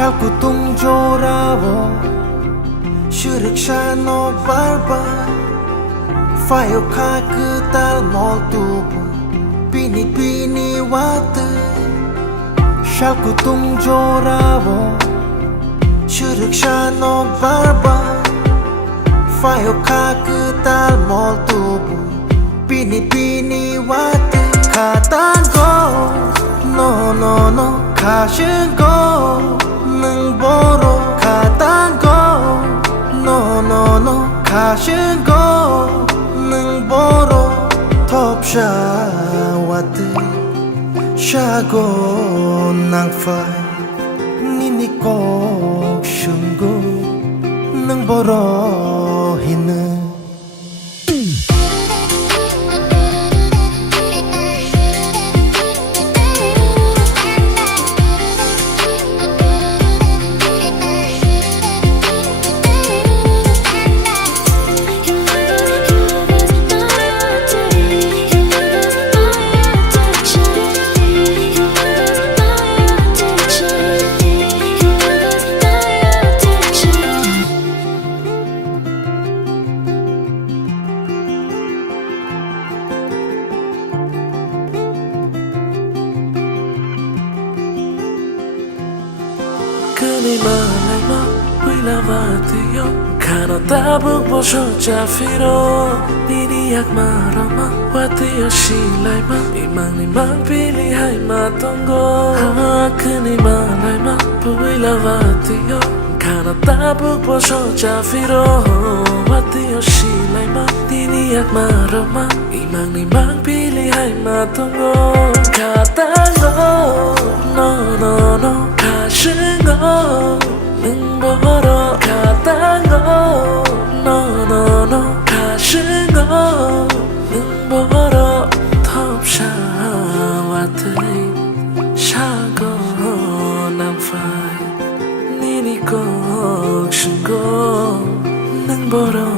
샬구tung jorawo Shuriksha no barba Fayo ka kwtal mol tubu Pini pini wate 샬구tung jorawo Shuriksha no barba Fayo ka kwtal mol tubu Pini pini wate Katango No no no Kashingo Nung boro Katango No no no Kashingo Nung boro Topsha wate Shago nang fai Nini kok shungo Nung boro hine Kani malay ma Wila matiyo Kano tabuk mo shocha firo Niniyak marama Watiyo shilay ma Imang limang pili hay matongo Kani malay ma Wila matiyo Kano tabuk mo shocha firo Watiyo shilay ma Niniyak marama Imang limang pili hay matongo Katango No no no Kashingo Nung boro Katango No no no Kashingo Nung boro Topsha wate Shago nang fai Nini kok shingo Nung boro